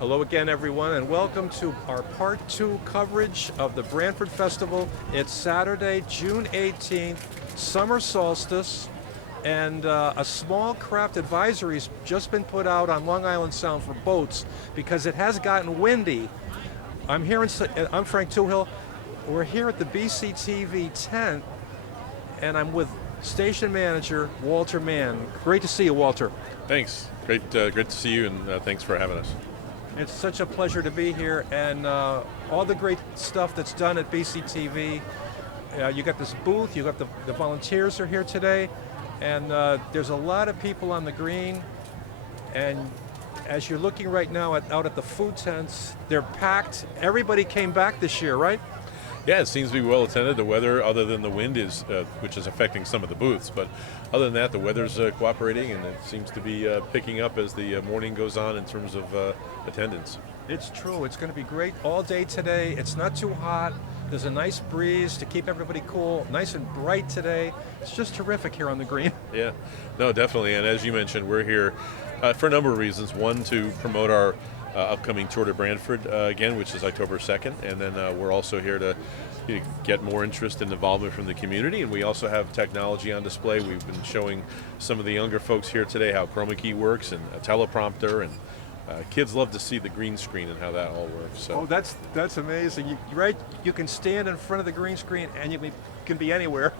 Hello again, everyone, and welcome to our Part 2 coverage of the Brantford Festival. It's Saturday, June 18th, summer solstice, and a small craft advisory's just been put out on Long Island Sound for boats because it has gotten windy. I'm Frank Twohill. We're here at the BCTV tent, and I'm with station manager Walter Mann. Great to see you, Walter. Thanks. Great to see you, and thanks for having us. It's such a pleasure to be here, and all the great stuff that's done at BCTV. You got this booth, you got the volunteers are here today, and there's a lot of people on the green, and as you're looking right now out at the food tents, they're packed. Everybody came back this year, right? Yeah, it seems to be well attended. The weather, other than the wind, which is affecting some of the booths, but other than that, the weather's cooperating, and it seems to be picking up as the morning goes on in terms of attendance. It's true. It's going to be great all day today. It's not too hot. There's a nice breeze to keep everybody cool. Nice and bright today. It's just terrific here on the green. Yeah, no, definitely. And as you mentioned, we're here for a number of reasons. One, to promote our upcoming tour to Brantford again, which is October 2nd, and then we're also here to get more interest and involvement from the community, and we also have technology on display. We've been showing some of the younger folks here today how chroma key works and a teleprompter, and kids love to see the green screen and how that all works. So. Oh, that's amazing. You can stand in front of the green screen and you can be anywhere.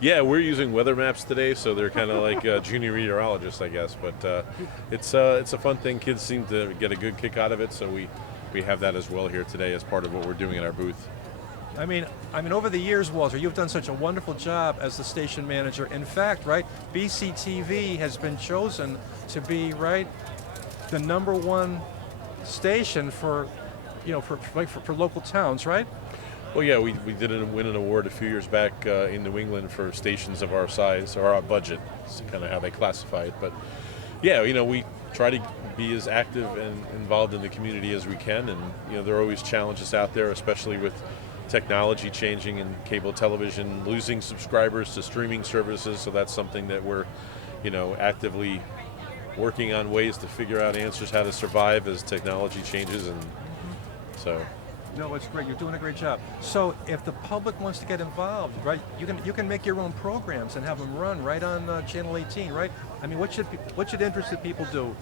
Yeah, we're using weather maps today, so they're kind of like junior meteorologists, I guess. But it's a fun thing. Kids seem to get a good kick out of it, so we have that as well here today as part of what we're doing in our booth. I mean, over the years, Walter, you've done such a wonderful job as the station manager. In fact, right, BCTV has been chosen to be the #1 station for local towns, right? Well, yeah, we did win an award a few years back in New England for stations of our size or our budget. It's kind of how they classify it. But yeah, we try to be as active and involved in the community as we can. And there are always challenges out there, especially with technology changing and cable television losing subscribers to streaming services. So that's something that we're actively working on ways to figure out answers how to survive as technology changes, and so. No, it's great. You're doing a great job. So, if the public wants to get involved, right, you can make your own programs and have them run right on Channel 18, right? I mean, what should interested people do?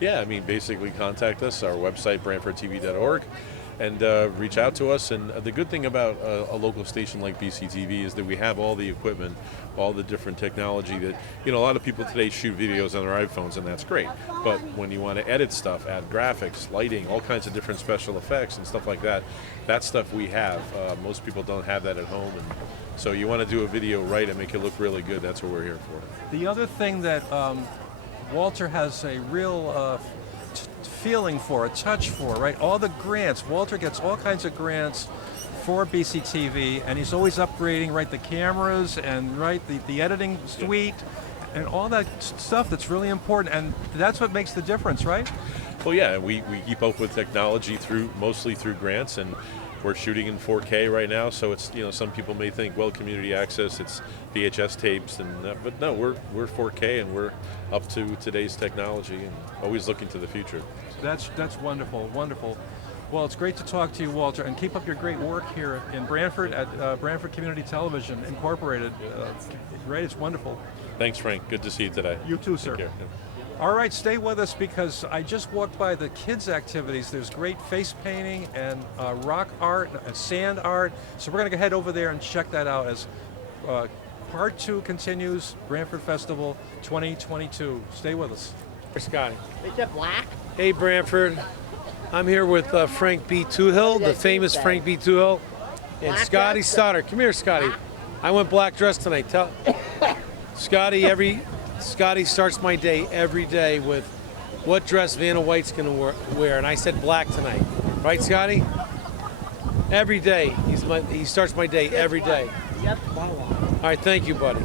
Yeah, I mean, basically contact us, our website, brantfordtv.org, and reach out to us. And the good thing about a local station like BCTV is that we have all the equipment, all the different technology that, a lot of people today shoot videos on their iPhones, and that's great. But when you want to edit stuff, add graphics, lighting, all kinds of different special effects and stuff like that, that stuff we have. Most people don't have that at home. And so you want to do a video right and make it look really good, that's what we're here for. The other thing that Walter has a real feeling for, a touch for, right? All the grants. Walter gets all kinds of grants for BCTV, and he's always upgrading, right, the cameras and the editing suite and all that stuff that's really important, and that's what makes the difference, right? Well, yeah, we keep up with technology mostly through grants, and we're shooting in 4K right now, so it's, some people may think, well, community access, it's VHS tapes, but no, we're 4K, and we're up to today's technology and always looking to the future. That's wonderful, wonderful. Well, it's great to talk to you, Walter, and keep up your great work here in Brantford at Brantford Community Television Incorporated. Right, it's wonderful. Thanks, Frank. Good to see you today. You too, sir. Take care. Yeah. All right, stay with us because I just walked by the kids' activities. There's great face painting and rock art and sand art. So we're going to head over there and check that out as Part 2 continues, Brantford Festival 2022. Stay with us. Scotty. Is it black? Hey, Brantford. I'm here with Frank B. Twohill, the famous Frank B. Twohill, and Black Scotty dress? Stoddard. Come here, Scotty. I went black dress tonight. Tell Scotty starts my day every day with what dress Vanna White's going to wear, and I said black tonight. Right, Scotty? Every day. He starts my day every day. Yep. All right, thank you, buddy.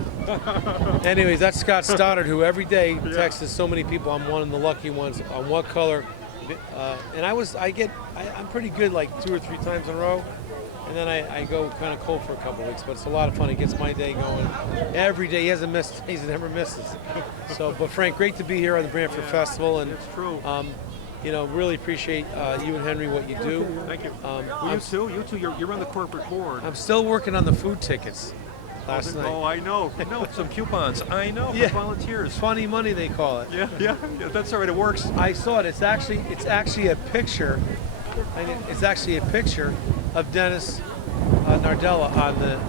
Anyways, that's Scott Stoddard, who every day texts so many people. I'm one of the lucky ones. On what color? And I'm pretty good like 2 or 3 times in a row. And then I go kind of cold for a couple of weeks, but it's a lot of fun. It gets my day going every day. He hasn't missed. He never misses. So, but Frank, great to be here on the Brantford Festival, and It's true. really appreciate you and Henry what you do. Thank you. Well, you too. You're on the corporate board. I'm still working on the food tickets. Last night. Oh, I know. Some coupons. I know. Yeah. For volunteers. Funny money they call it. Yeah. That's all right. It works. I saw it. It's actually a picture. It's actually a picture of Dennis Nardella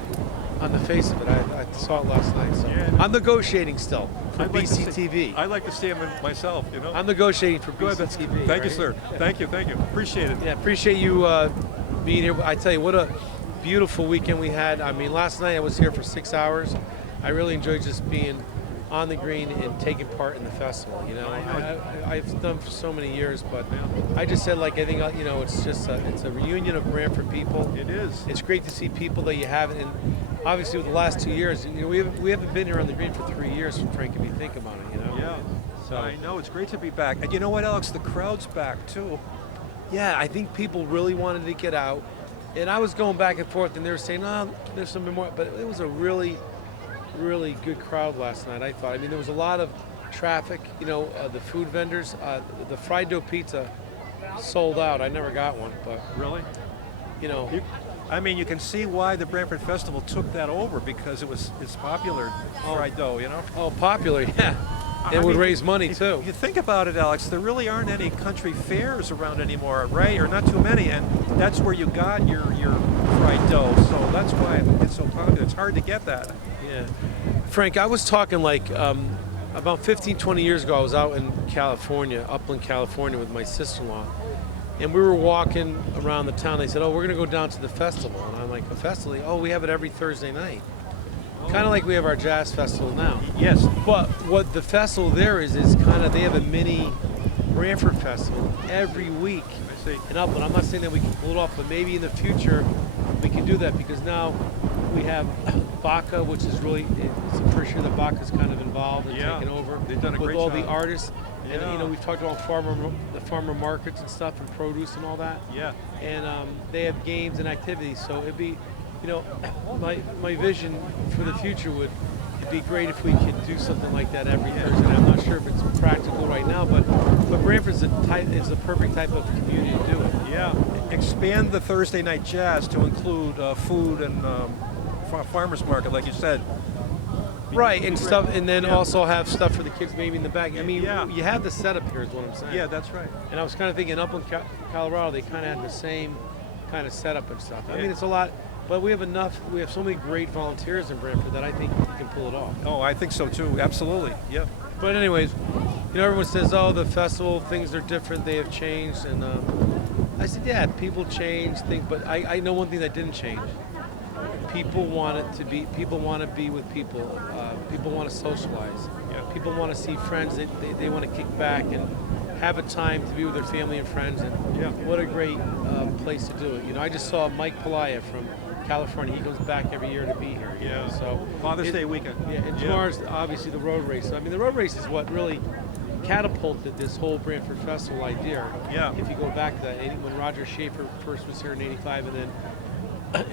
on the face of it. I saw it last night. So Yeah. I'm negotiating still for I'd like to see- BCTV. I like to see them myself. I'm negotiating for Good. BCTV. Thank you, right? sir. Thank you. Appreciate it. Yeah, appreciate you being here. I tell you, what a beautiful weekend we had. I mean, last night I was here for 6 hours. I really enjoyed just being on the green and taking part in the festival. I've done for so many years, but I just said, I think, it's just it's a reunion of Brantford people. It is. It's great to see people that you haven't, and obviously with the last 2 years, we haven't been here on the green for 3 years, Frank, if you think about it, Yeah. So I know. It's great to be back. And you know what, Alex? The crowd's back too. yeah, I think people really wanted to get out. And I was going back and forth, and they were saying, "No, there's some more." But it was a really, really good crowd last night. I thought. I mean, there was a lot of traffic. The food vendors, the fried dough pizza, sold out. I never got one, but Really? you You can see why the Brantford Festival took that over because it's popular fried dough. oh, popular, yeah. It would raise money too. You think about it, Alex. There really aren't any country fairs around anymore, right? Or not too many, and that's where you got your fried dough. So that's why it's so popular. It's hard to get that. Yeah. Frank, I was talking about 15, 20 years ago, I was out in California, Upland, California with my sister-in-law. And we were walking around the town. They said, "Oh, we're going to go down to the festival." And I'm like, "A festival? Oh, we have it every Thursday night." Kind of like we have our jazz festival now. Yes. But what the festival there is kind of, they have a mini Branford festival every week I see. in Upland. I'm not saying that we can pull it off, but maybe in the future we can do that because now we have Baca, which is really, it's a first year that Baca's kind of involved and Yeah. taken over They've done a with great all job. the artists. Yeah. And we've talked about the farmer markets and stuff and produce and all that. Yeah. And they have games and activities, so it'd be, my vision for the future it'd be great if we could do something like that every Thursday. I'm not sure if it's practical right now, but Brantford's is the perfect type of community to do it. Yeah. Expand the Thursday night jazz to include food and farmers market, like you said. Right, and stuff, and then Yeah. also have stuff for the kids maybe in the back. I mean, Yeah. you have the setup here is what I'm saying. Yeah, that's right. And I was kind of thinking Upland, Colorado, they kind of had the same kind of setup and stuff. I Yeah. mean, it's a lot, but we have so many great volunteers in Brantford that I think we can pull it off. Oh, I think so too. Absolutely. Yeah. But anyways, everyone says, "Oh, the festival things are different; they have changed." And I said, "Yeah, people change things, but I know one thing that didn't change. People want to be with people. People want to socialize. Yeah. People want to see friends. They want to kick back and have a time to be with their family and friends. And Yeah. what a great place to do it. I just saw Mike Pelaya from California. He goes back every year to be here. Yeah. So Father's Day weekend. Yeah, and tomorrow's obviously the road race. I mean, the road race is what really catapulted this whole Brantford Festival idea. Yeah. If you go back to that, when Roger Schaefer first was here in '85, and then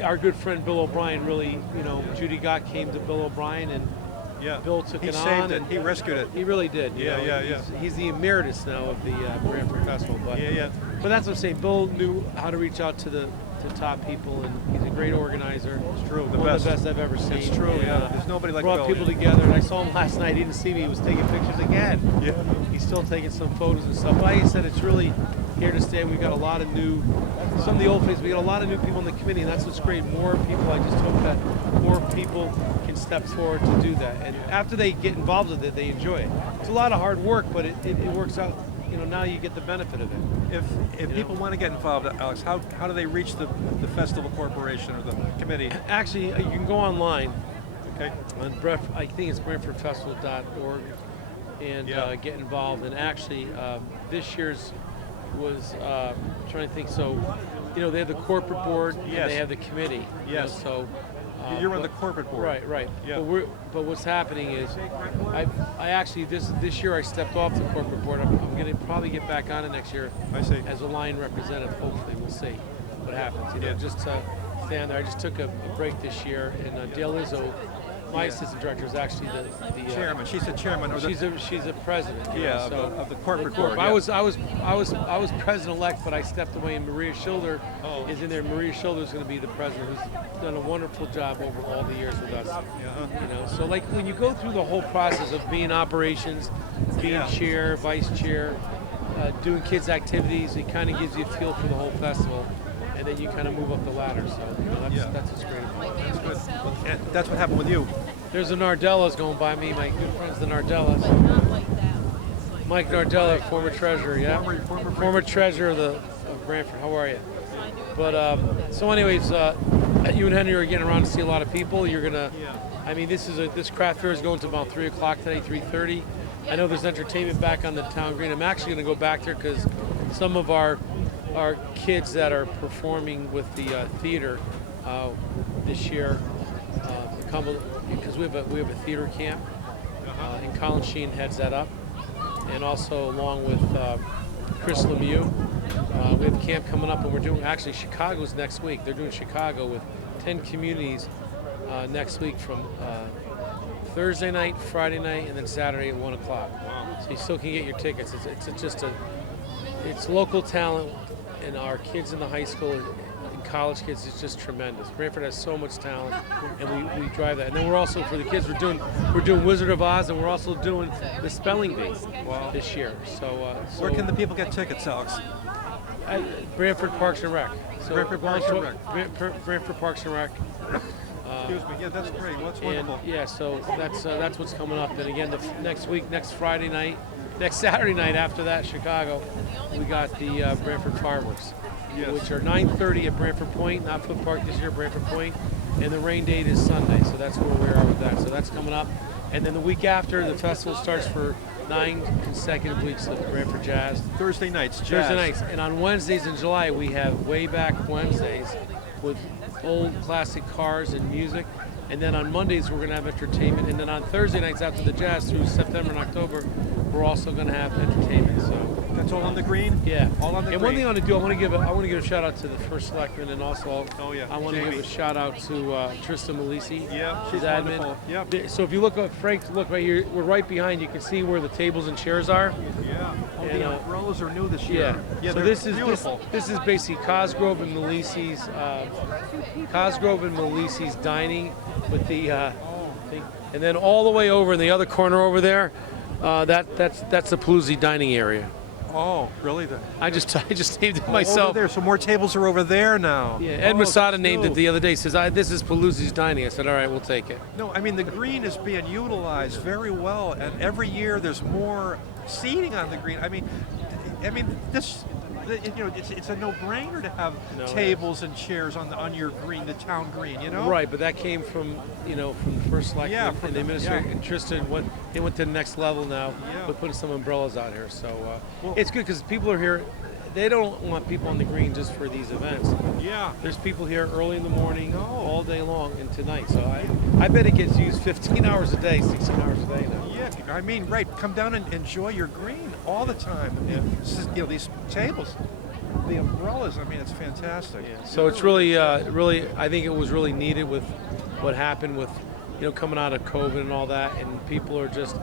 our good friend Bill O'Brien really, Judy Gott came to Bill O'Brien, and Yeah. Bill took He it saved on. it. And He rescued it. He really did. Yeah. He's the emeritus now of the Brantford Festival. But Yeah. But that's what I'm saying. Bill knew how to reach out to the top people, and he's a great organizer. It's true. One of the best I've ever seen. It's true. And, Yeah. There's nobody like brought Bill. people together, and I saw him last night. He didn't see me. He was taking pictures again. Yeah. He's still taking some photos and stuff. But like I said, it's really here to stay. We've got a lot of some of the old faces. We got a lot of new people on the committee, and that's what's great. More people. I just hope that more people can step forward to do that. And after they get involved with it, they enjoy it. It's a lot of hard work, but it works out. Now you get the benefit of it. If people want to get involved, Alex, how do they reach the festival corporation or the committee? Actually, you can go online Okay. on I think it's BrantfordFestival.org and Yeah. get involved. And actually, this year's was trying to think. So, they have the corporate board and Yes. they have the committee. Yes. So You're on the corporate board. Right. Yeah. But what's happening is, I actually this year I stepped off the corporate board. I'm going to probably get back on it next year. I see. As a line representative. Hopefully, we'll see what happens. Yeah. Just stay on there. I just took a break this year, and Dale Izzo My assistant director is actually the Chairman. She's the chairman. Or she's a president. yeah, so of the corporate board. I was president-elect, but I stepped away, and Maria Schilder is in there. Maria Schilder is going to be the president, who's done a wonderful job over all the years with us. So like when you go through the whole process of being operations, being chair, vice chair, doing kids' activities, it kind of gives you a feel for the whole festival, and then you kind of move up the ladder. So that's what's great about it. That's good. And that's what happened with you. There's the Nardellas going by me, my good friends, the Nardellas. Mike Nardella, former treasurer, former treasurer of Brantford. How are you? But so, anyways, you and Henry are getting around to see a lot of people. You're gonna, I mean, this craft fair is going to about 3 o'clock today, 3:30. I know there's entertainment back on the town green. I'm actually going to go back there because some of our kids that are performing with the theater this year because we have a theater camp, and Colin Sheen heads that up, and also along with Chris Lemieux, we have a camp coming up, and we're doing actually Chicago's next week. They're doing Chicago with 10 communities next week from Thursday night, Friday night, and then Saturday at 1 o'clock. So you still can get your tickets. It's local talent, and our kids in the high school and college kids is just tremendous. Brantford has so much talent, and we drive that. And then we're also, for the kids, we're doing Wizard of Oz, and we're also doing the spelling bee this year. So where can the people get tickets, Alex? Brantford Parks and Rec. So Brantford Parks and Rec. Brantford Parks and Rec. Excuse me. Yeah, that's great. Well, that's wonderful. Yeah, so that's what's coming up. And again, next Friday night, next Saturday night after that, Chicago, we got the Brantford Fireworks, which are 9:30 at Brantford Point, not Foot Park this year, Brantford Point, and the rain date is Sunday, so that's where we are with that. So that's coming up. And then the week after, the festival starts for 9 consecutive weeks of Brantford Jazz. Thursday nights, jazz. Thursday nights. And on Wednesdays in July, we have Way Back Wednesdays with old classic cars and music. And then on Mondays, we're going to have entertainment. And then on Thursday nights after the jazz through September and October, we're also going to have entertainment. So that's all on the green? Yeah. All on the green. And one thing I want to do, I want to give a shout out to the first selectman, and also I want to give a shout out to Tristan Malisi. Yeah, she's admin. wonderful. Yep. So if you look at Frank, look right here, we're right behind. You can see where the tables and chairs are. Yeah. Oh, and, the umbrellas are new this year. Yeah. So this is beautiful. This is basically Cosgrove and Malisi's dining with the thing. And then all the way over in the other corner over there, that's the Palooza dining area. Oh, really? I just named it myself. Over there, so more tables are over there now. Yeah, Ed Masada named it the other day. He says, "This is Palooza's dining." I said, "All right, we'll take it." No, I mean the green is being utilized very well, and every year there's more seating on the green. I mean this. It's a no-brainer to have tables and chairs on your green, the town green. Right, but that came from the first selectman and the administrator. And Tristan went to the next level now. We're putting some umbrellas out here, so it's good because people are here. They don't want people on the green just for these events. Yeah. There's people here early in the morning, all day long, and tonight. So I bet it gets used 15 hours a day, 16 hours a day now. Yeah, I mean, right. Come down and enjoy your green all the time. Yeah. These tables, the umbrellas. I mean, it's fantastic. Yeah. So it's really, I think it was really needed with what happened with, coming out of COVID and all that, and people are just.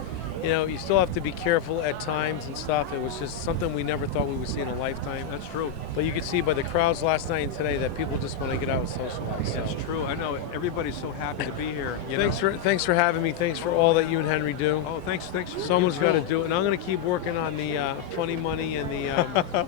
You still have to be careful at times and stuff. It was just something we never thought we would see in a lifetime. That's true. But you could see by the crowds last night and today that people just want to get out and socialize. That's true. I know everybody's so happy to be here. Thanks for having me. Thanks for all that you and Henry do. Oh, thanks. Someone's got to do it, and I'm going to keep working on the funny money and the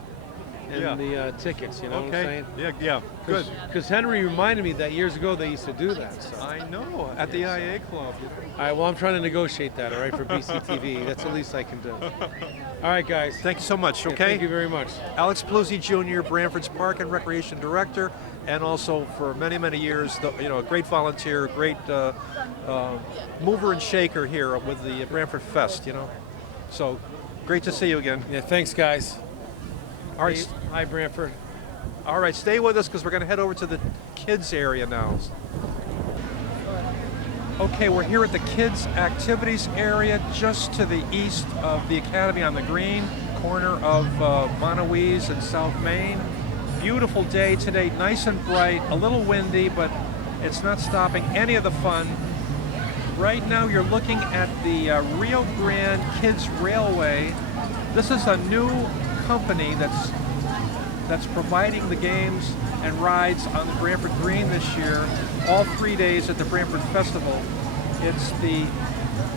the tickets. You know what I'm saying? Yeah. Good. Because Henry reminded me that years ago they used to do that. So. I know at the IA Club. All right. Well, I'm trying to negotiate that. All right, for BCTV. That's the least I can do. All right, guys. Thank you so much. Okay. Thank you very much. Alex Paluzzi Jr., Brantford's Park and Recreation Director, and also for many, many years, a great volunteer, great mover and shaker here with the Brantford Fest. So great to see you again. Yeah. Thanks, guys. All right. Hi, Brantford. All right, stay with us because we're going to head over to the kids area now. Okay, we're here at the kids activities area just to the east of the Academy on the green, corner of Monowies and South Main. Beautiful day today, nice and bright, a little windy, but it's not stopping any of the fun. right now you're looking at the Rio Grande Kids Railway. This is a new company that's providing the games and rides on the Brantford Green this year, all 3 days at the Brantford Festival. It's the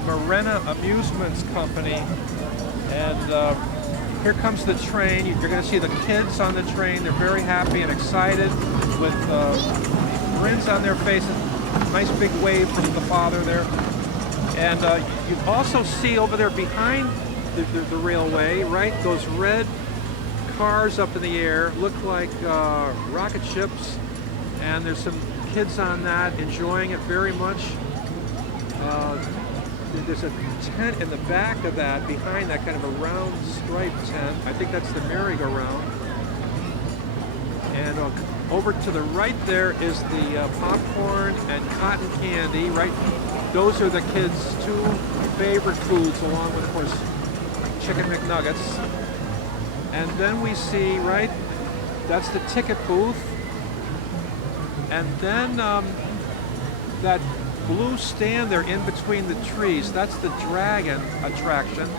Marina Amusements company, and here comes the train. You're going to see the kids on the train. They're very happy and excited with grins on their faces. Nice big wave from the father there. And you also see over there behind the railway, right, those red cars up in the air look like rocket ships, and there's some kids on that enjoying it very much. There's a tent in the back of that, behind that, kind of a round striped tent. I think that's the merry-go-round. And over to the right there is the popcorn and cotton candy, right? Those are the kids' two favorite foods, along with, of course, Chicken McNuggets. And then we see, right, that's the ticket booth. And then that blue stand there in between the trees, that's the dragon attraction.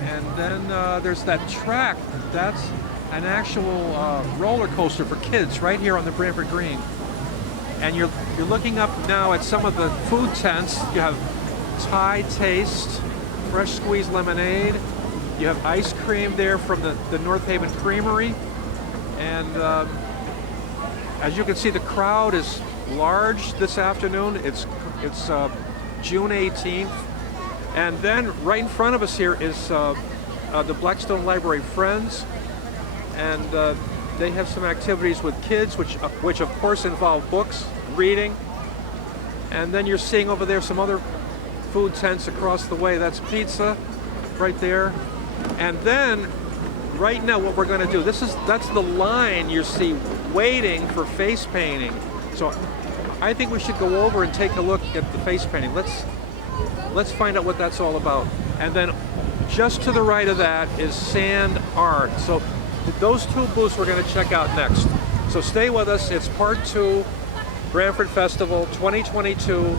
And then there's that track, that's an actual roller coaster for kids right here on the Brantford Green. And you're looking up now at some of the food tents. You have Thai Taste, fresh squeezed lemonade. You have ice cream there from the North Haven Creamery. And as you can see, the crowd is large this afternoon. It's June 18th. And then right in front of us here is the Blackstone Library Friends. And they have some activities with kids, which of course involve books, reading. And then you're seeing over there some other food tents across the way. That's pizza right there. And then right now what we're going to do, that's the line you see waiting for face painting. So I think we should go over and take a look at the face painting. Let's find out what that's all about. And then just to the right of that is sand art. So those two booths we're going to check out next. So stay with us. It's part 2, Brantford Festival 2022,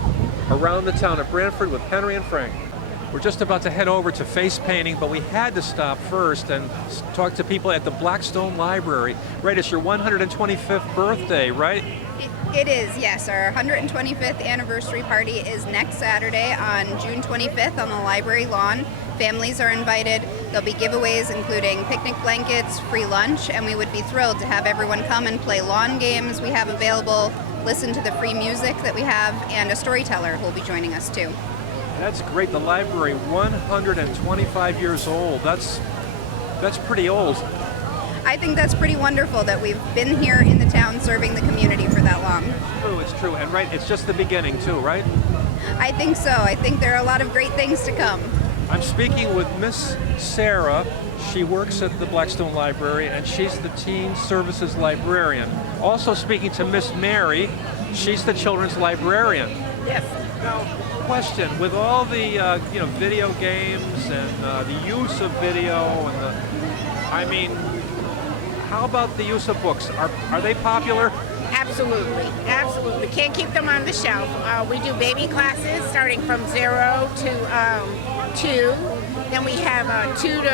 around the town of Brantford with Henry and Frank. We're just about to head over to face painting, but we had to stop first and talk to people at the Blackstone Library. Right, it's your 125th birthday, right? It is, yes. Our 125th anniversary party is next Saturday on June 25th on the library lawn. Families are invited. There'll be giveaways including picnic blankets, free lunch, and we would be thrilled to have everyone come and play lawn games we have available, listen to the free music that we have, and a storyteller who will be joining us too. That's great. The library, 125 years old. That's pretty old. I think that's pretty wonderful that we've been here in the town serving the community for that long. It's true. And right, it's just the beginning too, right? I think so. I think there are a lot of great things to come. I'm speaking with Miss Sarah. She works at the Blackstone Library, and she's the Teen Services Librarian. Also speaking to Miss Mary, she's the Children's Librarian. Yes. Now, question, with all the video games and the use of video and how about the use of books? Are they popular? Absolutely. Absolutely. Can't keep them on the shelf. We do baby classes starting from 0 to 2. Then we have 2 to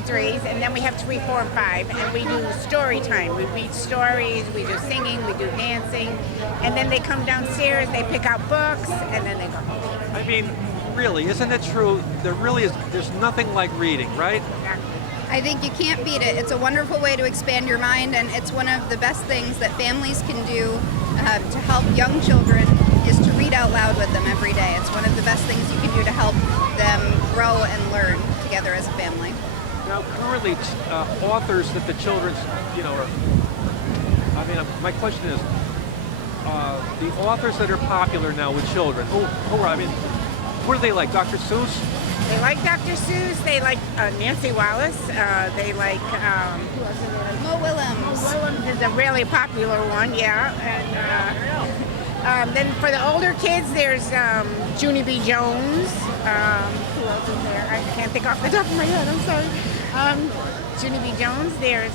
3s, and then we have 3, 4, and 5. And we do story time. We read stories, we do singing, we do dancing, and then they come downstairs, they pick out books, and then they go home. Really, isn't it true? There's nothing like reading, right? I think you can't beat it. It's a wonderful way to expand your mind, and it's one of the best things that families can do to help young children is to read out loud with them every day. It's one of the best things you can do to help them grow and learn together as a family. Now, currently, authors that the children's, my question is, the authors that are popular now with children, what are they like? Dr. Seuss? They like Dr. Seuss. They like Nancy Wallace. They like who else is there? Mo Willems. Mo Willems is a really popular one, yeah. And then for the older kids, there's Junie B. Jones. Who else is there? I can't think off the top of my head. I'm sorry. Junie B. Jones. There's.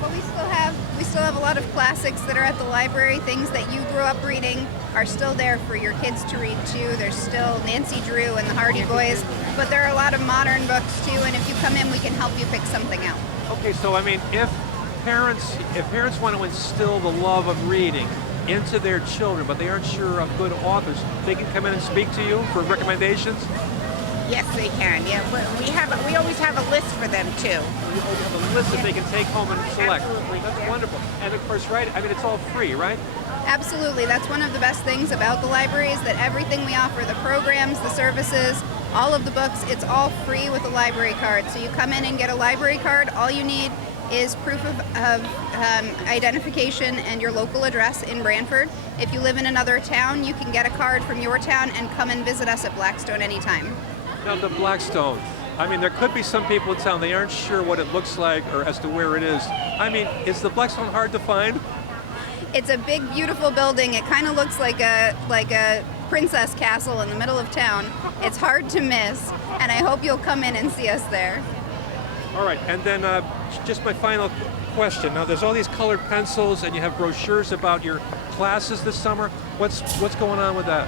But we still have We still have a lot of classics that are at the library. Things that you grew up reading are still there for your kids to read too. There's still Nancy Drew and the Hardy Boys, but there are a lot of modern books too, and if you come in, we can help you pick something out. Okay, so I mean, if parents want to instill the love of reading into their children, but they aren't sure of good authors, they can come in and speak to you for recommendations? Yes, they can. Yeah, but we always have a list for them too. You have a list that they can take home and select. Absolutely. That's Yeah. wonderful. And of course, right, I mean, it's all free, right? Absolutely. That's one of the best things about the library is that everything we offer, the programs, the services, all of the books, it's all free with a library card. So you come in and get a library card. All you need is proof of identification and your local address in Brantford. If you live in another town, you can get a card from your town and come and visit us at Blackstone anytime. Now, the Blackstone. I mean, there could be some people in town, they aren't sure what it looks like or as to where it is. I mean, is the Blackstone hard to find? It's a big, beautiful building. It kind of looks like a princess castle in the middle of town. It's hard to miss, and I hope you'll come in and see us there. All right, and then just my final question. Now, there's all these colored pencils, and you have brochures about your classes this summer. What's going on with that?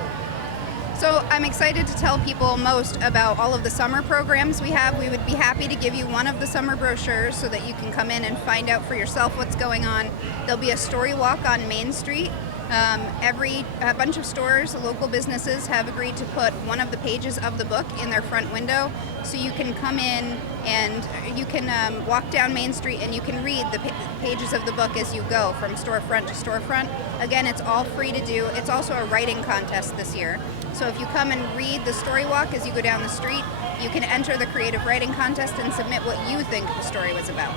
So I'm excited to tell people most about all of the summer programs we have. We would be happy to give you one of the summer brochures so that you can come in and find out for yourself what's going on. There'll be a story walk on Main Street. A bunch of stores, local businesses have agreed to put one of the pages of the book in their front window, so you can come in and you can walk down Main Street and you can read the pages of the book as you go from storefront to storefront. Again, it's all free to do. It's also a writing contest this year. So if you come and read the story walk as you go down the street, you can enter the creative writing contest and submit what you think the story was about.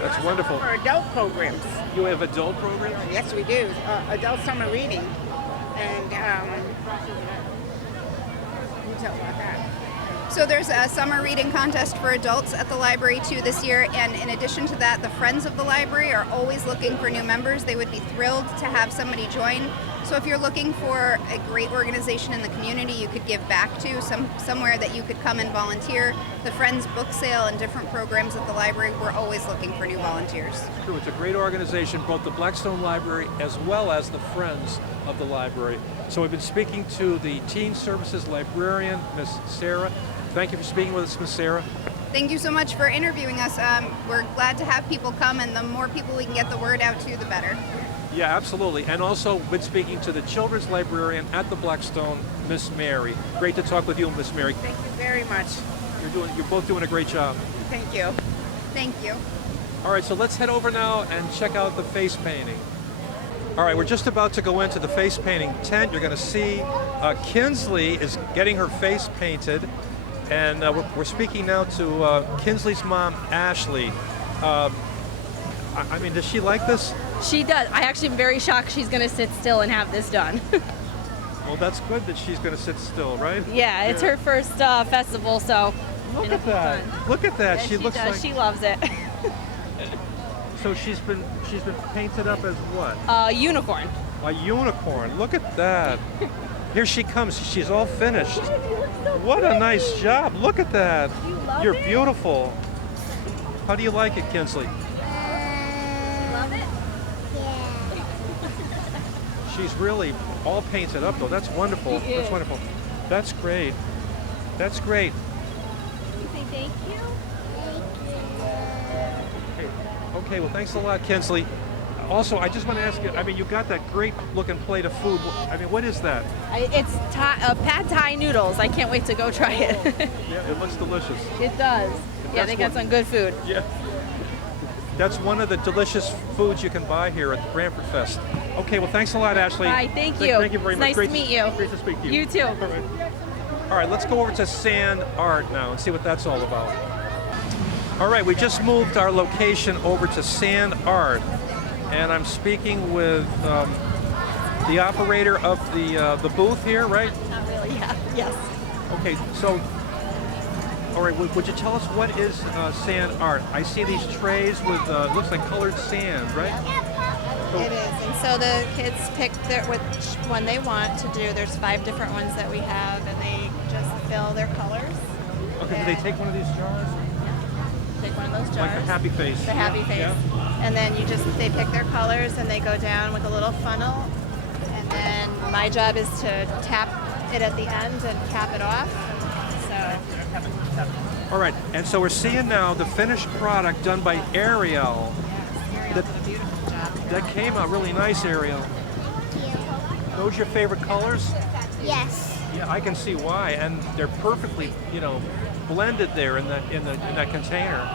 That's wonderful. For adult programs. You have adult programs? Yes, we do. Adult summer reading. And you tell about that. So there's a summer reading contest for adults at the library too this year, and in addition to that, the Friends of the Library are always looking for new members. They would be thrilled to have somebody join. So if you're looking for a great organization in the community you could give back to, somewhere that you could come and volunteer, the Friends book sale and different programs at the library, we're always looking for new volunteers. True, it's a great organization, both the Blackstone Library as well as the Friends of the Library. So we've been speaking to the Teen Services Librarian, Miss Sarah. Thank you for speaking with us, Miss Sarah. Thank you so much for interviewing us. We're glad to have people come, and the more people we can get the word out to, the better. Yeah, absolutely. And also been speaking to the Children's Librarian at the Blackstone, Miss Mary. Great to talk with you, Miss Mary. Thank you very much. You're both doing a great job. Thank you. Thank you. All right, so let's head over now and check out the face painting. All right, we're just about to go into the face painting tent. You're going to see Kinsley is getting her face painted. And we're speaking now to Kinsley's mom, Ashley. I mean, does she like this? She does. I actually am very shocked she's going to sit still and have this done. Well, that's good that she's going to sit still, right? Yeah, it's her first festival, so Look it'll at be that. fun. Look at that. And She looks does. like. She loves it. So she's been painted up as what? Unicorn. A unicorn. Look at that. Here she comes. She's all finished. What a nice job. Look at that. You're beautiful. How do you like it, Kinsley? Love it? She's really all painted up, though. That's wonderful. She That's is. wonderful. That's great. That's great. Say thank you. Okay, well, thanks a lot, Kinsley. Also, I just want to ask you, I mean, you got that great looking plate of food. I mean, what is that? It's pad thai noodles. I can't wait to go try it. Yeah, it looks delicious. It does. Yeah, they got some good food. Yeah. That's one of the delicious foods you can buy here at the Brantford Fest. Okay, well, thanks a lot, Ashley. All right, thank you. Thank you very It's much. nice Great to meet you. Great to speak to you. You too. All right, let's go over to Sand Art now and see what that's all about. All right, we just moved our location over to Sand Art, and I'm speaking with the operator of the booth here, right? Not really, yeah. Yes. Okay, so, all right, would you tell us what is Sand Art? I see these trays with, looks like colored sand, right? It is, and so the kids pick which one they want to do. There's 5 different ones that we have, and they just fill their colors. Okay, do they take one of these jars? pick one of those jars. Like the happy face. The happy face. Yeah. And then they pick their colors and they go down with a little funnel. And then my job is to tap it at the end and cap it off. So. All right, and so we're seeing now the finished product done by Ariel. Ariel did a beautiful job. That came out really nice, Ariel. Those your favorite colors? Yes, Yeah, I can see why, and they're perfectly, blended there in that container.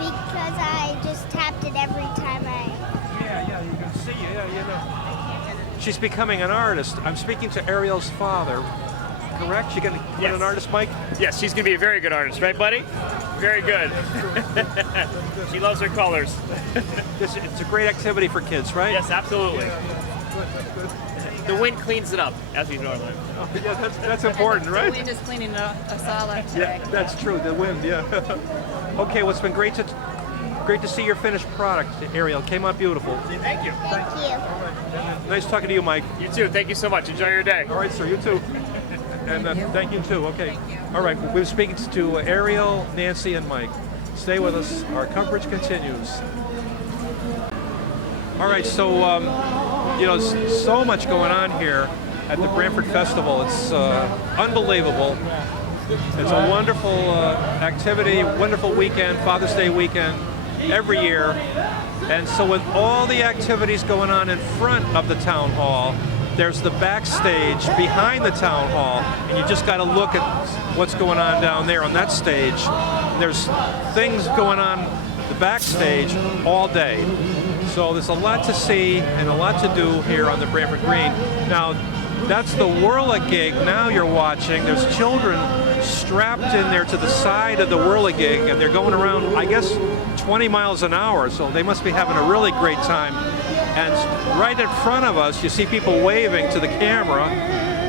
because I just tapped it every time I. Yeah, you can see. She's becoming an artist. I'm speaking to Ariel's father. Correct? She's going to become an artist, Mike? Yes, she's going to be a very good artist, right, buddy? Very good. She loves her colors. It's a great activity for kids, right? Yes, absolutely. Good. The wind cleans it up, as we normally. Yeah, that's important, The right? wind is cleaning us all up today. Yeah, that's true. The wind, yeah. Okay, well, it's been great to see your finished product, Ariel. Came out beautiful. Thank you. Thank you. Nice talking to you, Mike. You too. Thank you so much. Enjoy your day. All right, sir. You too. And thank you too. Okay. All right. We're speaking to Ariel, Nancy, and Mike. Stay with us. Our coverage continues. All right. So, so much going on here at the Brantford Festival. It's unbelievable. It's a wonderful activity, wonderful weekend, Father's Day weekend, every year. And so with all the activities going on in front of the town hall, there's the backstage behind the town hall, and you just got to look at what's going on down there on that stage. There's things going on the backstage all day. So there's a lot to see and a lot to do here on the Brantford Green. Now, that's the Whirligig now you're watching. There's children strapped in there to the side of the Whirligig, and they're going around, I guess, 20 miles an hour, so they must be having a really great time. And right in front of us, you see people waving to the camera.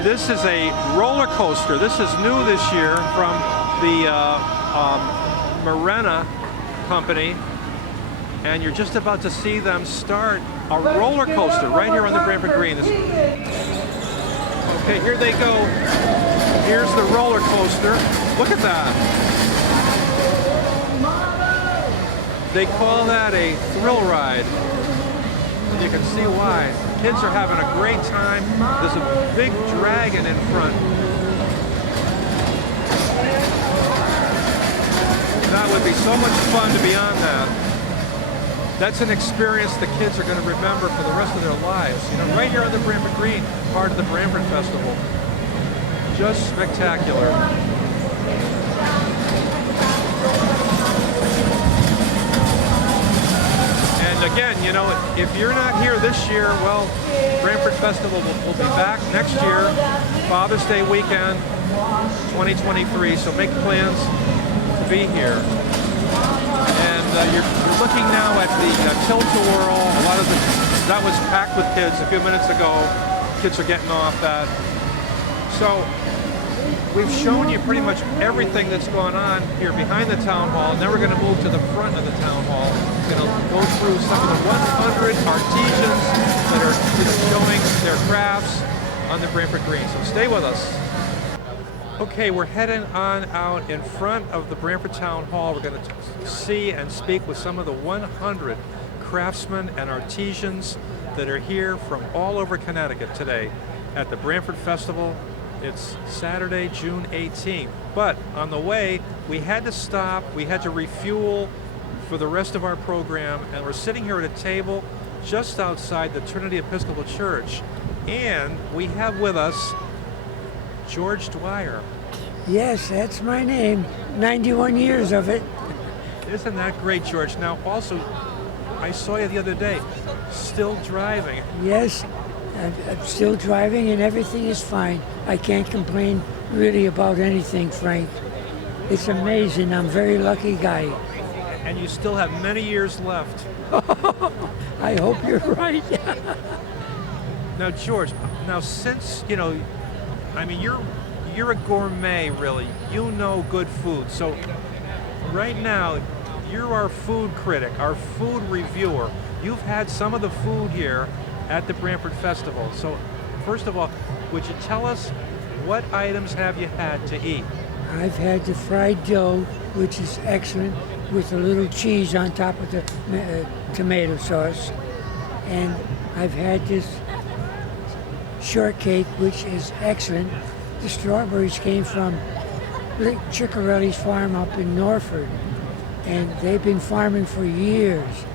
This is a roller coaster. This is new this year from the Marina company, and you're just about to see them start a roller coaster right here on the Brantford Green. Okay, here they go. Here's the roller coaster. Look at that. They call that a thrill ride. You can see why. Kids are having a great time. There's a big dragon in front. That would be so much fun to be on that. That's an experience the kids are going to remember for the rest of their lives. Right here on the Brantford Green, part of the Branford Festival. Just spectacular. And again, if you're not here this year, well, Branford Festival will be back next year, Father's Day weekend, 2023. So make plans to be here. And you're looking now at the Tilt-A-Whirl. That was packed with kids a few minutes ago. Kids are getting off that. So we've shown you pretty much everything that's going on here behind the town hall. Now we're going to move to the front of the town hall. We're going to go through some of the 100 artisans that are showing their crafts on the Brantford Green. So stay with us. Okay, we're heading on out in front of the Brantford Town Hall. We're going to see and speak with some of the 100 craftsmen and artisans that are here from all over Connecticut today at the Brantford Festival. It's Saturday, June 18th. But on the way, we had to stop. We had to refuel for the rest of our program. And we're sitting here at a table just outside the Trinity Episcopal Church. And we have with us George Dwyer. Yes, that's my name. 91 years of it. Isn't that great, George? Now, also, I saw you the other day, still driving. Yes, I'm still driving and everything is fine. I can't complain really about anything, Frank. It's amazing. I'm a very lucky guy. And you still have many years left. I hope you're right. Now, George, since, you're a gourmet, really. You know good food. So right now, you're our food critic, our food reviewer. You've had some of the food here at the Brantford Festival. So first of all, would you tell us what items have you had to eat? I've had the fried dough, which is excellent, with a little cheese on top of the tomato sauce. And I've had this shortcake, which is excellent. The strawberries came from Ciccarelli's farm up in Norfolk, and they've been farming for years,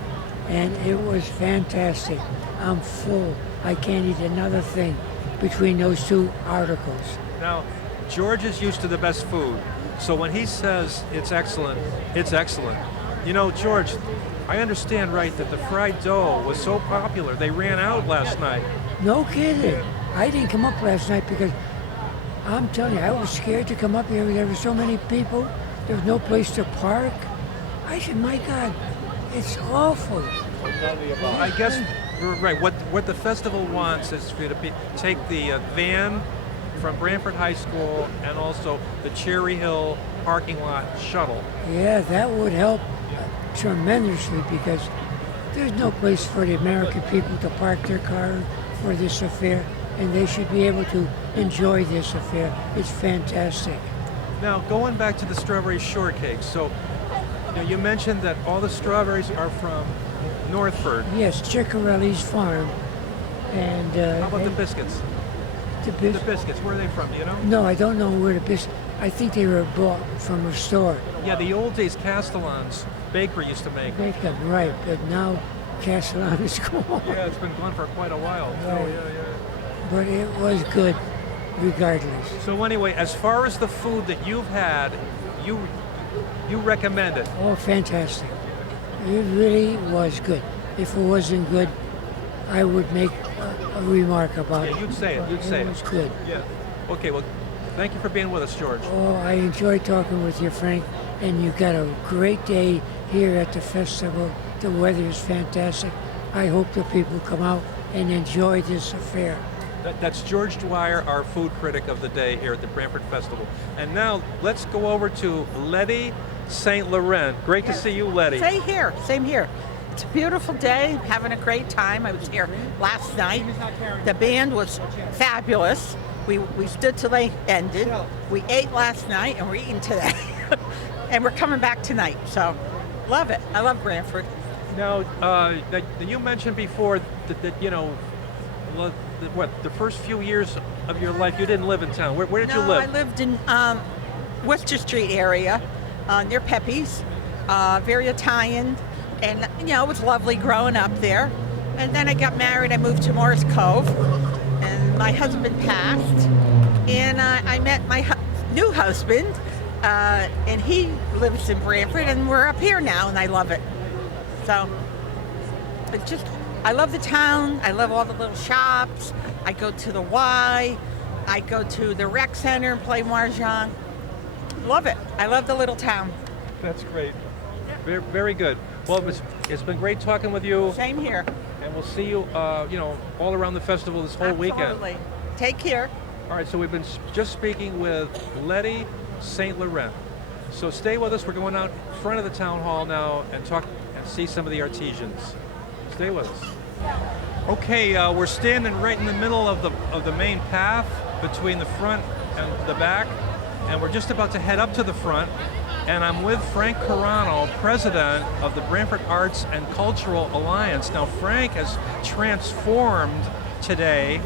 and it was fantastic. I'm full. I can't eat another thing between those two articles. Now, George is used to the best food, so when he says it's excellent, it's excellent. You know, George, I understand, right, that the fried dough was so popular, they ran out last night. No kidding. I didn't come up last night because I'm telling you, I was scared to come up here. There were so many people. There was no place to park. I said, my God, it's awful. Well, I guess you're right. What the festival wants is for you to take the van from Brantford High School and also the Cherry Hill parking lot shuttle. Yeah, that would help tremendously because there's no place for the American people to park their car for this affair, and they should be able to enjoy this affair. It's fantastic. Now, going back to the strawberry shortcake, so you mentioned that all the strawberries are from Northford. Yes, Ciccarelli's farm. And how about the biscuits? The biscuits, where are they from, do you know? No, I don't know where the biscuits. I think they were bought from a store. Yeah, the old days Castellan's bakery used to make them, right, but now Castellan is gone. Yeah, it's been gone for quite a while. Right. Yeah. But it was good, regardless. So anyway, as far as the food that you've had, you recommend it? Oh, fantastic. It really was good. If it wasn't good, I would make a remark about it. Yeah, you'd say it. You'd say it. It was good. Yeah. Okay, well, thank you for being with us, George. Oh, I enjoyed talking with you, Frank, and you got a great day here at the festival. The weather is fantastic. I hope the people come out and enjoy this affair. That's George Dwyer, our food critic of the day here at the Brantford Festival. And now let's go over to Letty St. Laurent. Great to see you, Letty. Same here. It's a beautiful day, having a great time. I was here last night. The band was fabulous. We stood till they ended. We ate last night and we're eating today. And we're coming back tonight, so love it. I love Branford. Now, you mentioned before that the first few years of your life you didn't live in town. Where did you live? I lived in Worcester Street area, near Pepe's, very Italian, and it was lovely growing up there. And then I got married. I moved to Morris Cove, and my husband passed, and I met my new husband, and he lives in Brantford, and we're up here now, and I love it. So I love the town. I love all the little shops. I go to the Y. I go to the rec center and play mahjong. Love it. I love the little town. That's great. Very, very good. Well, it's been great talking with you. Same here. And we'll see you, all around the festival this whole weekend. Absolutely. Take care. All right, so we've been just speaking with Letty St. Laurent. So stay with us. We're going out front of the town hall now and talk and see some of the artisans. Stay with us. Okay, we're standing right in the middle of the main path between the front and the back, and we're just about to head up to the front. And I'm with Frank Carano, president of the Brantford Arts and Cultural Alliance. Now, Frank has transformed today,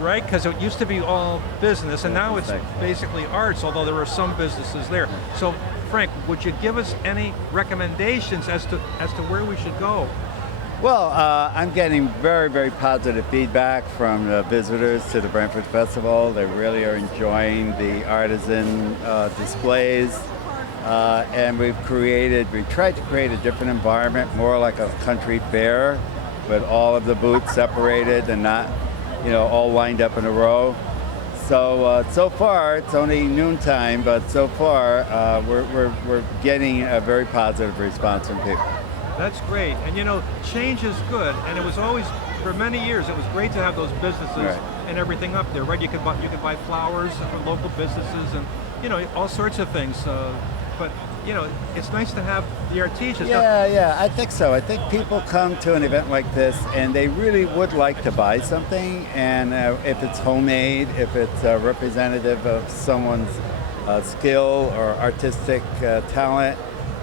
right? Because it used to be all business, and now it's basically arts, although there are some businesses there. So, Frank, would you give us any recommendations as to where we should go? Well, I'm getting very, very positive feedback from the visitors to the Brantford Festival. They really are enjoying the artisan displays. And we've tried to create a different environment, more like a country fair, with all of the booths separated and not, all lined up in a row. So far, it's only noontime, but so far, we're getting a very positive response from people. That's great. And change is good. And it was always, for many years, it was great to have those businesses and everything up there, right? You could buy flowers from local businesses and, all sorts of things. But, it's nice to have the artisans. Yeah, I think so. I think people come to an event like this and they really would like to buy something. And if it's homemade, if it's representative of someone's skill or artistic talent,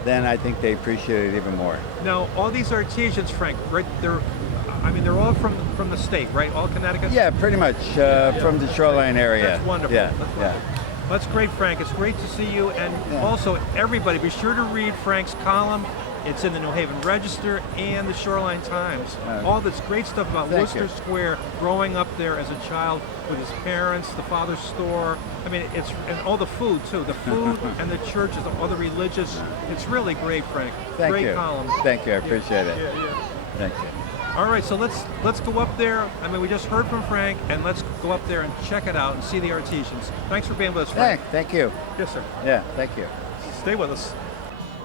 then I think they appreciate it even more. Now, all these artisans, Frank, right? They're all from the state, right? All Connecticut. Yeah, pretty much from the shoreline area. That's wonderful. Yeah, That's wonderful. yeah. That's great, Frank. It's great to see you. And also, everybody, be sure to read Frank's column. It's in the New Haven Register and the Shoreline Times. All this great stuff about Thank Worcester you. Square, growing up there as a child with his parents, the father's store. I mean, and all the food too. The food and the churches, all the religious. It's really great, Frank. Thank great you. column. Thank you. I appreciate it. Yeah. Thank you. All right, so let's go up there. I mean, we just heard from Frank, and let's go up there and check it out and see the artisans. Thanks for being with us, Frank. Thank you. Yes, sir. Yeah, thank you. Stay with us.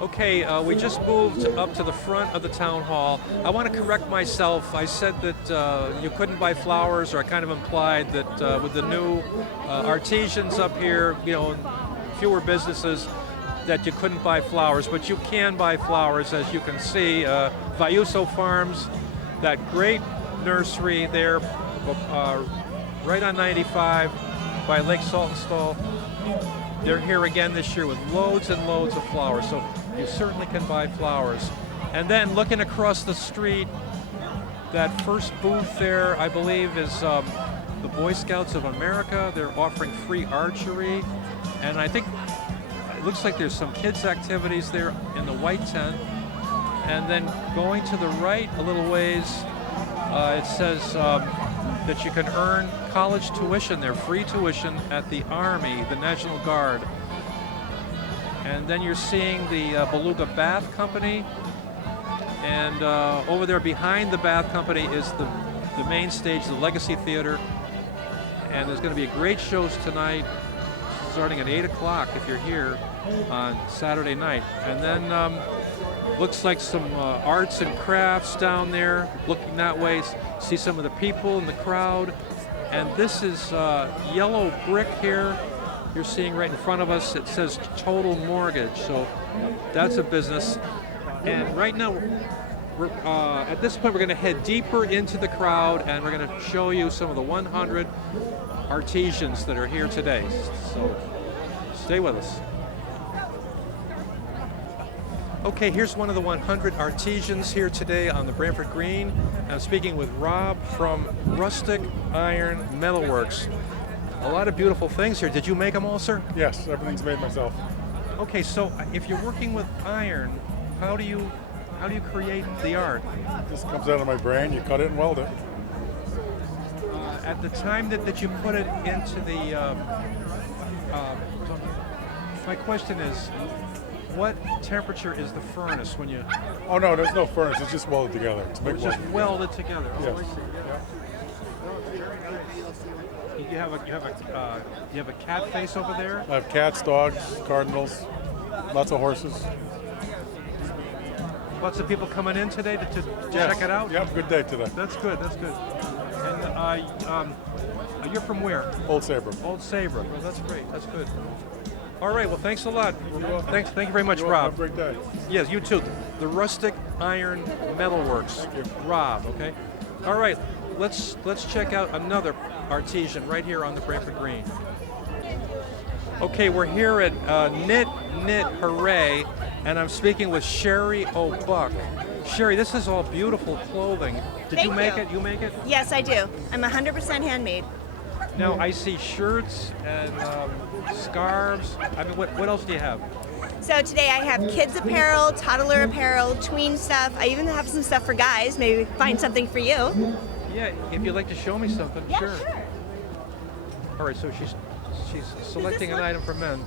Okay, we just moved up to the front of the town hall. I want to correct myself. I said that you couldn't buy flowers, or I kind of implied that with the new artisans up here, fewer businesses, that you couldn't buy flowers, but you can buy flowers, as you can see. Vayuso Farms, that great nursery there, right on 95 by Lake Saltonstall. They're here again this year with loads and loads of flowers, so you certainly can buy flowers. And then looking across the street, that first booth there, I believe, is the Boy Scouts of America. They're offering free archery, and I think it looks like there's some kids' activities there in the white tent. And then going to the right a little ways, it says that you can earn college tuition there, free tuition at the Army, the National Guard. And then you're seeing the Beluga Bath Company. And over there behind the Bath Company is the main stage, the Legacy Theater. And there's going to be great shows tonight, starting at 8 o'clock if you're here on Saturday night. And then looks like some arts and crafts down there. Looking that way, see some of the people in the crowd. And this is yellow brick here. You're seeing right in front of us. It says Total Mortgage, so that's a business. And right now, at this point, we're going to head deeper into the crowd, and we're going to show you some of the 100 artisans that are here today. So stay with us. Okay, here's one of the 100 artisans here today on the Brantford Green. I'm speaking with Rob from Rustic Iron Metalworks. A lot of beautiful things here. Did you make them all, sir? Yes, everything's made myself. Okay, so if you're working with iron, how do you create the art? It just comes out of my brain. You cut it and weld it. At the time that you put it into the, my question is, what temperature is the furnace when you? Oh no, there's no furnace. It's just welded together. It's just welded together. Oh, yes. I see. Yeah. You have a cat face over there. I have cats, dogs, cardinals, lots of horses. Lots of people coming in today to Yes. check it out. Yep, good day today. That's good. That's good. And you're from where? Old Saybrook. Old Saybrook. Well, that's great. That's good. All right. Well, thanks a lot. Thank you very much, You're Rob. welcome. Have a great day. Yes, you too. The Rustic Iron Metalworks. Thank you. Rob. Okay. All right. Let's check out another artisan right here on the Brantford Green. Okay, we're here at Knit Hooray, and I'm speaking with Sherry O'Buck. Sherry, this is all beautiful clothing. Did you make it? You make it? Yes, I do. I'm 100% handmade. Now I see shirts and scarves. I mean, what else do you have? So today I have kids apparel, toddler apparel, tween stuff. I even have some stuff for guys. Maybe find something for you. Yeah, if you'd like to show me something, Yeah, sure. sure. All right, so she's selecting an item for men.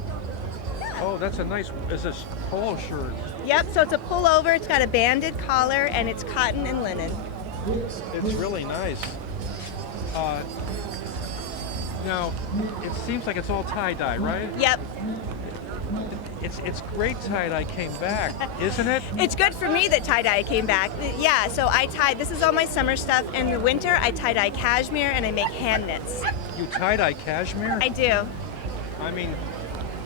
Oh, that's a nice. It's a polo shirt. Yep, so it's a pullover. It's got a banded collar, and it's cotton and linen. It's really nice. Now, it seems like it's all tie-dye, right? Yep. It's great tie-dye came back, isn't it? It's good for me that tie-dye came back. Yeah, so I tie, this is all my summer stuff. In the winter, I tie-dye cashmere, and I make hand knits. You tie-dye cashmere? I do. I mean,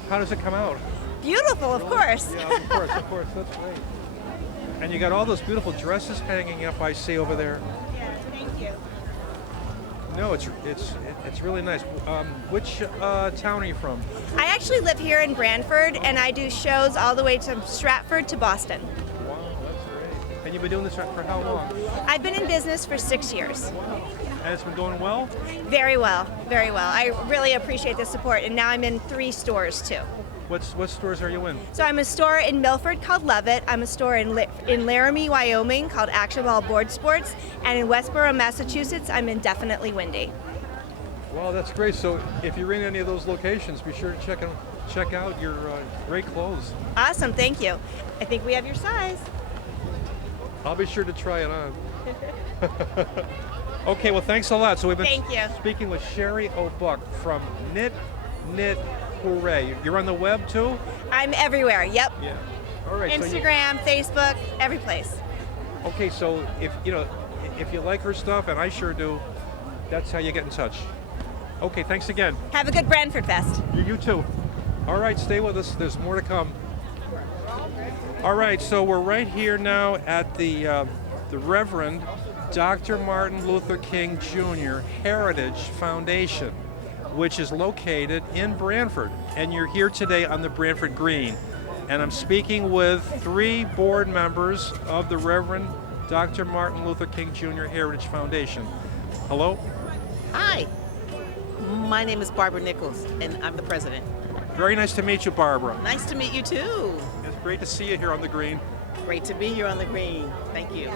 how does it come out? Beautiful, of course. Yeah, of course, that's great. And you got all those beautiful dresses hanging up, I see over there. Yes, thank you. No, it's really nice. Which town are you from? I actually live here in Brantford, and I do shows all the way to Stratford to Boston. Wow, that's great. And you've been doing this for how long? I've been in business for 6 years. And it's been going well? Very well, very well. I really appreciate the support, and now I'm in 3 stores too. What stores are you in? So I'm a store in Milford called Levitt. I'm a store in Laramie, Wyoming called Action Ball Board Sports. And in Westboro, Massachusetts, I'm in Definitely Windy. Well, that's great. So if you're in any of those locations, be sure to check out your great clothes. Awesome, thank you. I think we have your size. I'll be sure to try it on. Okay, well, thanks a lot. So we've been Thank you. speaking with Sherry O'Buck from Knit Hooray. You're on the web too? I'm everywhere, yep. Yeah. All right. Instagram, Facebook, every place. Okay, so if you like her stuff, and I sure do, that's how you get in touch. Okay, thanks again. Have a good Brantford Fest. You too. All right, stay with us. There's more to come. All right, so we're right here now at the Reverend Dr. Martin Luther King Jr. Heritage Foundation, which is located in Brantford. And you're here today on the Brantford Green. And I'm speaking with 3 board members of the Reverend Dr. Martin Luther King Jr. Heritage Foundation. Hello? Hi. My name is Barbara Nichols, and I'm the president. Very nice to meet you, Barbara. Nice to meet you, too. It's great to see you here on the Green. Great to be here on the Green. Thank you.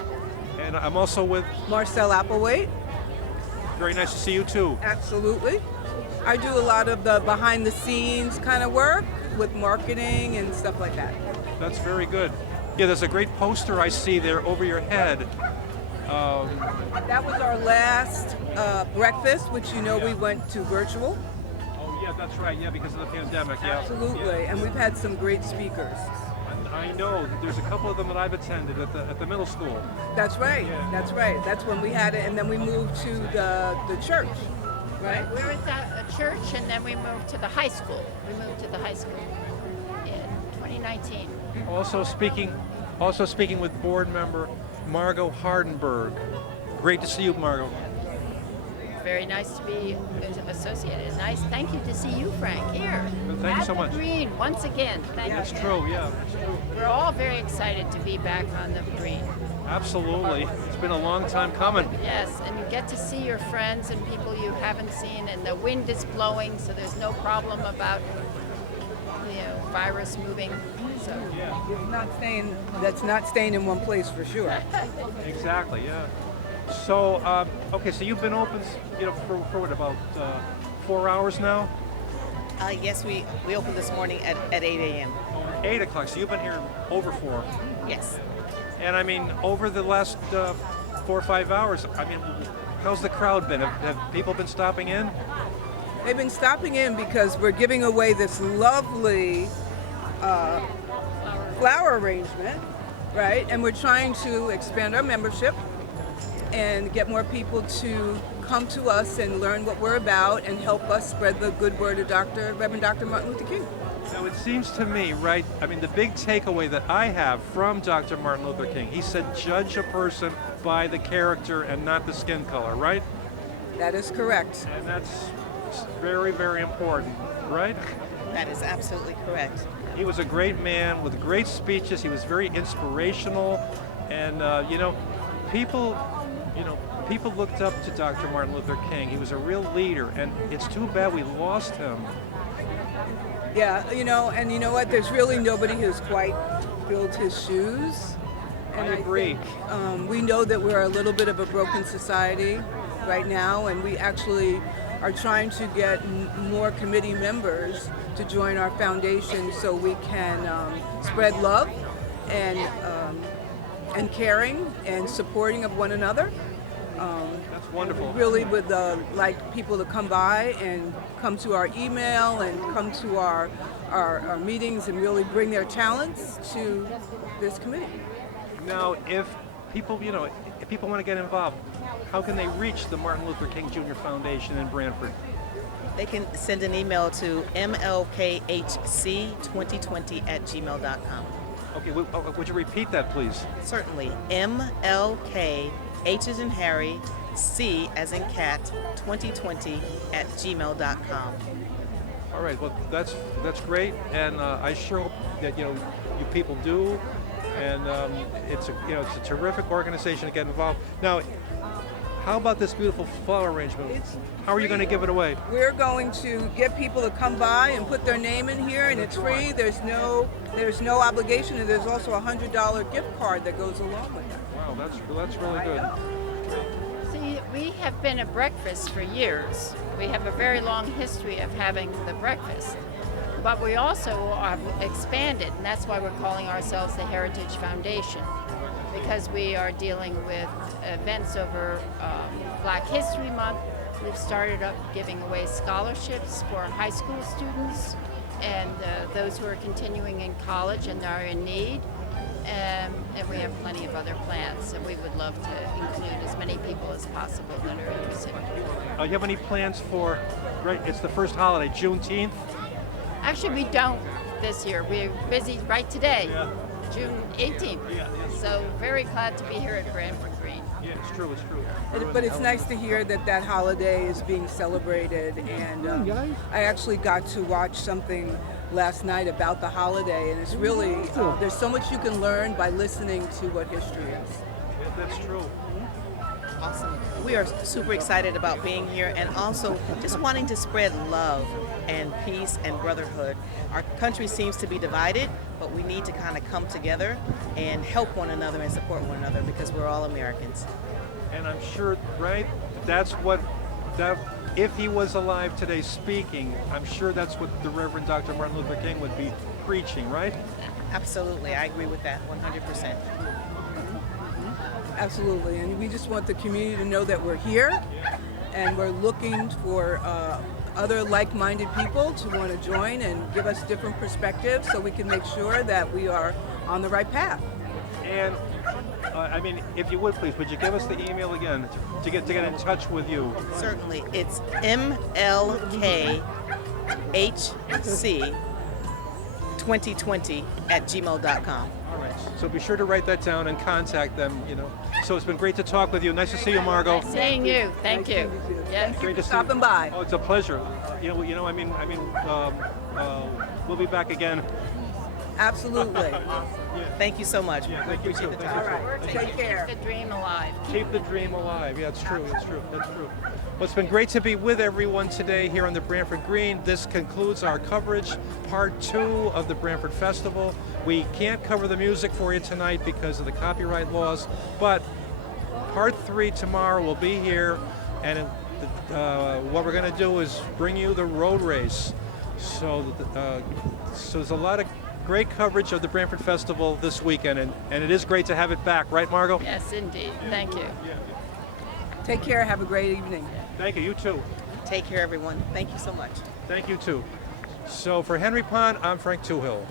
And I'm also with Marcel Applewhite. Very nice to see you, too. Absolutely. I do a lot of the behind-the-scenes kind of work with marketing and stuff like that. That's very good. Yeah, there's a great poster I see there over your head. That was our last breakfast, which we went to virtual. Oh, yeah, that's right. Yeah, because of the pandemic. Yeah. Absolutely. Yeah. And we've had some great speakers. I know. There's a couple of them that I've attended at the middle school. That's right. Yeah. That's right. That's when we had it, and then we moved to the church. Right. We were at a church, and then we moved to the high school. We moved to the high school in 2019. Also speaking with board member Margot Hardenberg. Great to see you, Margot. Very nice to be associated. Nice. Thank you to see you, Frank, here. Thank you so much. At the Green, once again. Thank you. That's true, yeah. That's true. We're all very excited to be back on the Green. Absolutely. It's been a long time coming. Yes, and you get to see your friends and people you haven't seen, and the wind is blowing, so there's no problem about virus moving. So That's not staying in one place for sure. Exactly, yeah. So, okay, so you've been open, for what, about 4 hours now? Yes, we opened this morning at 8 a.m. 8 o'clock, so you've been here over 4. Yes. And I mean, over the last 4 or 5 hours, I mean, how's the crowd been? Have people been stopping in? They've been stopping in because we're giving away this lovely flower arrangement, right? And we're trying to expand our membership and get more people to come to us and learn what we're about and help us spread the good word of Reverend Dr. Martin Luther King. Now, it seems to me, right, I mean, the big takeaway that I have from Dr. Martin Luther King, he said, judge a person by the character and not the skin color, right? That is correct. And that's very, very important, right? That is absolutely correct. He was a great man with great speeches. He was very inspirational. And, people looked up to Dr. Martin Luther King. He was a real leader, and it's too bad we lost him. Yeah, and you know what? There's really nobody who's quite filled his shoes. And I agree. think, we know that we're a little bit of a broken society right now, and we actually are trying to get more committee members to join our foundation so we can spread love and caring and supporting of one another. That's wonderful. Really would like people to come by and come to our email and come to our meetings and really bring their talents to this committee. Now, if people want to get involved, how can they reach the Martin Luther King Jr. Foundation in Brantford? They can send an email to mlkhc2020@gmail.com. Okay, would you repeat that, please? Certainly. MLK, H as in Harry, C as in cat 2020 at gmail.com. All right, well, that's great, and I sure hope that you people do, and it's a terrific organization to get involved. Now, how about this beautiful flower arrangement? How are you going to give it away? We're going to get people to come by and put their name in here, and it's free. There's no obligation, and there's also a $100 gift card that goes along with it. Wow, that's really good. See, we have been a breakfast for years. We have a very long history of having the breakfast. But we also have expanded, and that's why we're calling ourselves the Heritage Foundation, because we are dealing with events over Black History Month. We've started up giving away scholarships for high school students and those who are continuing in college and are in need. And we have plenty of other plans, and we would love to include as many people as possible that are interested. You have any plans for, right, it's the first holiday, Juneteenth? Actually, we don't this year. We're busy right today, June 18th. So very glad to be here at Branford Green. Yeah, it's true. But it's nice to hear that holiday is being celebrated, and I actually got to watch something last night about the holiday, and it's really, there's so much you can learn by listening to what history is. Yeah, that's true. Awesome. We are super excited about being here and also just wanting to spread love and peace and brotherhood. Our country seems to be divided, but we need to kind of come together and help one another and support one another because we're all Americans. And I'm sure, right, if he was alive today speaking, I'm sure that's what the Reverend Dr. Martin Luther King would be preaching, right? Absolutely, I agree with that 100%. Absolutely, and we just want the community to know that we're here, and we're looking for other like-minded people to want to join and give us different perspectives so we can make sure that we are on the right path. And if you would please, would you give us the email again to get in touch with you? Certainly, it's mlkhc2020 at gmail.com. All right, so be sure to write that down and contact them. So it's been great to talk with you. Nice to see you, Margot. Seeing you. Thank you. Yes. Great to see Stopping by. Oh, it's a pleasure. We'll be back again. Absolutely. Thank you so much. Yeah, thank you too. All right. Take care. Keep the dream alive. Keep the dream alive. Yeah, it's true. That's true. Well, it's been great to be with everyone today here on the Brantford Green. This concludes our coverage, part 2 of the Brantford Festival. We can't cover the music for you tonight because of the copyright laws, but part 3 tomorrow will be here, and what we're going to do is bring you the road race. So there's a lot of great coverage of the Brantford Festival this weekend, and it is great to have it back, right, Margot? Yes, indeed. Thank you. Take care. Have a great evening. Thank you. You too. Take care, everyone. Thank you so much. Thank you too. So for Henry Pond, I'm Frank Twohill.